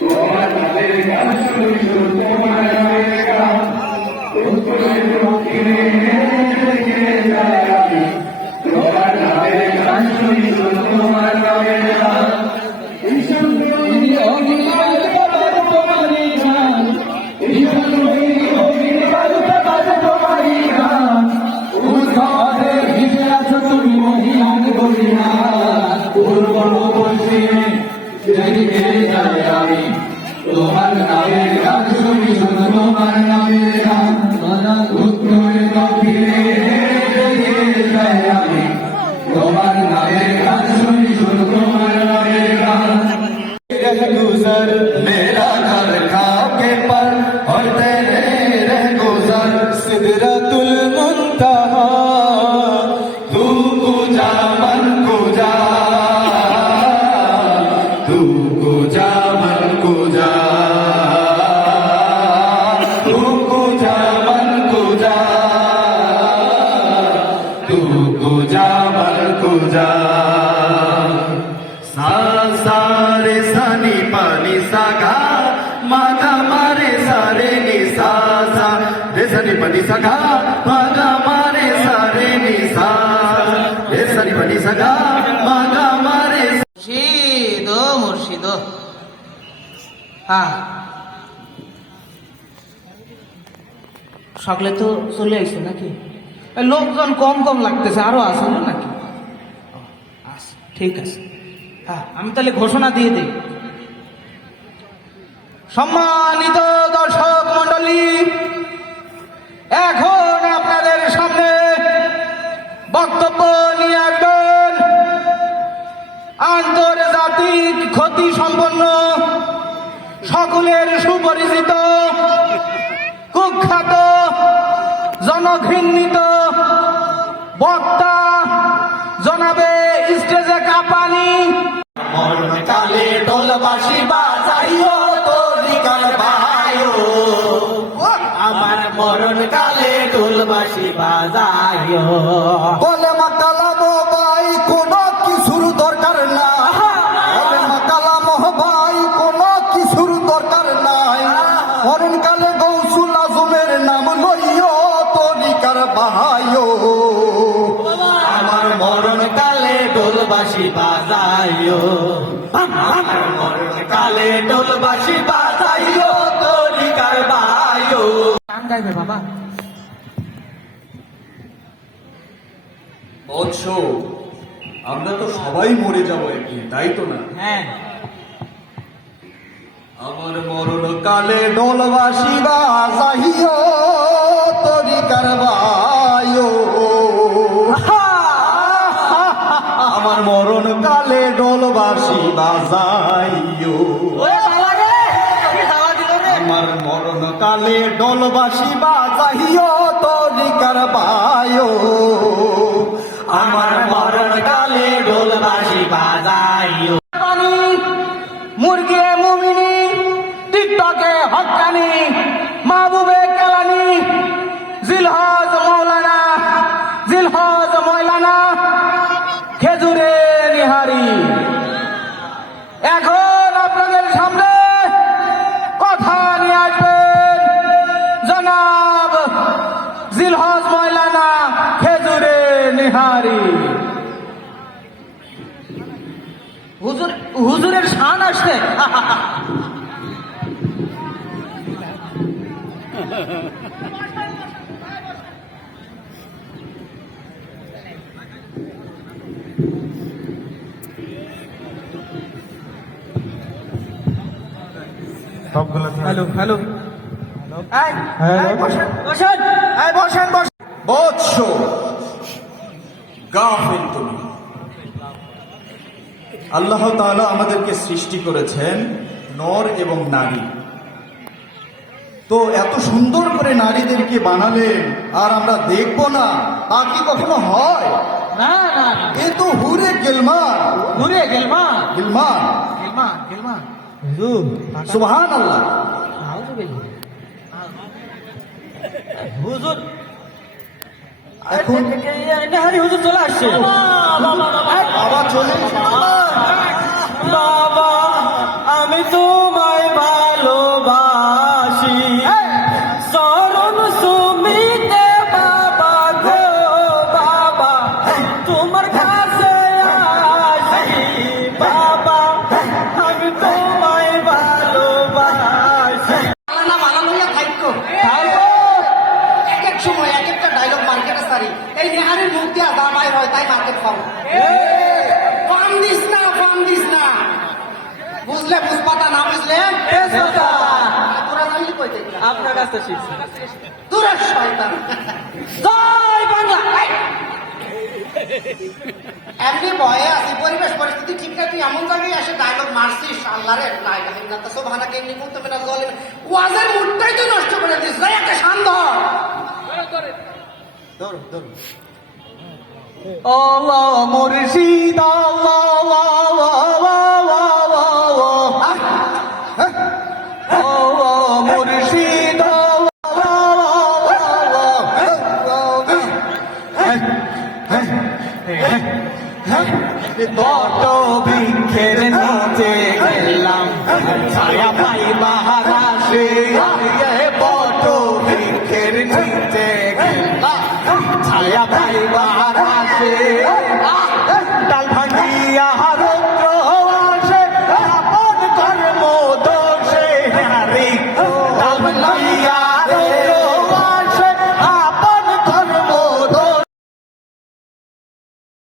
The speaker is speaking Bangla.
তোমার নামের গান শুনি শুধু তোমার নামের গান উত্তর দক্ষিণে যাই আমি তোমার নামের গান শুনি শুধু তোমার নামের গান गुजर मेरा घर खाके पर और तेरे रह गुजर सिदरतुल मुंतहा तू कुजा मन कुजा तू कुजा मन कुजा तू कुजा मन कुजा तू कुजा मन कुजा सा सा रे सानी पानी सागा मागा मारे सारे नि सा सा रे सानी पानी सागा मागा मारे सारे नि सा रे सानी पानी सागा मागा मारे মুর্শিদ ও মুর্শিদ হ্যাঁ সকলে তো চলে আইছে নাকি লোকজন কম কম লাগতেছে আরো আছে নাকি আচ্ছা ঠিক আছে হ্যাঁ আমি তাহলে ঘোষণা দিয়ে দিই সম্মানিত দর্শক মন্ডলী এখন আপনাদের সামনে বক্তব্য নিয়ে আসবেন আন্তর্জাতিক খ্যাতি সম্পন্ন সকলের সুপরিচিত কুখ্যাত জনঘৃণিত বক্তা জনাবে স্টেজে কাঁপানি কালে ঢোলবাসি বাজাইও তরিকার ভাইও আমার মরণ কালে ঢোলবাসি বাজাইও বলে মাকালাম ভাই কোন কিছুর দরকার না বলে মাকালাম ভাই কোন কিছুর দরকার নাই মরণ কালে গৌসুল আজমের নাম লইও তরিকার ভাইও আমার মরণ কালে ঢোলবাসি বাজাইও আমার মরণ কালে ঢোলবাসি বাজাইও তরিকার ভাইও গান গাইবে বাবা বৎস আমরা তো সবাই মরে যাবো একদিন তাই তো না হ্যাঁ আমার মরণ কালে ডোলবাসী বাজাইও তরিকার ভাইও আমার মরণ কালে ডোলবাসি বাজাইও আমার মরণ কালে ডোলবাসি বাজাইও তরিকার ভাইও আমার মরণ কালে ঢোলবাসি বাজাইও মুরগি মুমিনি টিকটকে হক্কানি মাহবুবে কেলানি জিলহজ মৌলানা জিলহজ মৌলানা খেজুরে নিহারি এখন আপনাদের সামনে কথা নিয়ে আসবেন জনাব জিলহজ মৌলানা খেজুরে নিহারি হুজুরের শান আসছে হ্যালো হ্যালো বসেন বসেন বসেন বসেন বৎস গাফিল তুমি আল্লাহ তাআলা আমাদেরকে সৃষ্টি করেছেন নর এবং নারী তো এত সুন্দর করে নারীদেরকে বানালেন আর আমরা দেখব না তা কি কখনো হয় না না এ তো হুরে গেলমান ঘুরে গেলমান গিলমান গেলমান গেলমান সুবহানাল্লাহ হুজুর এখন নেহারি হুজুর চলে আসছে বাবা চলে বাবা আমি তোমায় ভালোবাসি চরণ সুমিতে বাবা গো বাবা তোমার কাছে আসি বাবা আমি তোমায় ভালোবাসি না ভালো লইয়া থাকতো এক এক সময় এক একটা ডায়লগ মার্কেটে সারি এই নেহারের মুখ দিয়া দা বাইর হয় তাই মার্কেট পাও ফান দিস না বুঝলে বুঝপাতা না বুঝলে তোরা জানলি কই থেকে আপনার কাছে শিখছি তোরা শয়তান জয় বাংলা এমনি ভয়ে আছি পরিবেশ পরিস্থিতি ঠিক না তুই এমন জায়গায় এসে ডায়লগ মারছিস আল্লাহরে লাই গাহিন না তো সব হানা কেমনি করতে না জলে ওয়াজের মুডটাই তুই নষ্ট করে দিস যাই একটা শান্ত আল্লাহ মুর্শিদ মুর্শিদ বট বৃক্ষের নিচে গেলাম ছায়া পাই মহারাশে বট বৃক্ষের নিচে গেলাম ছায়া পাই মহারাশে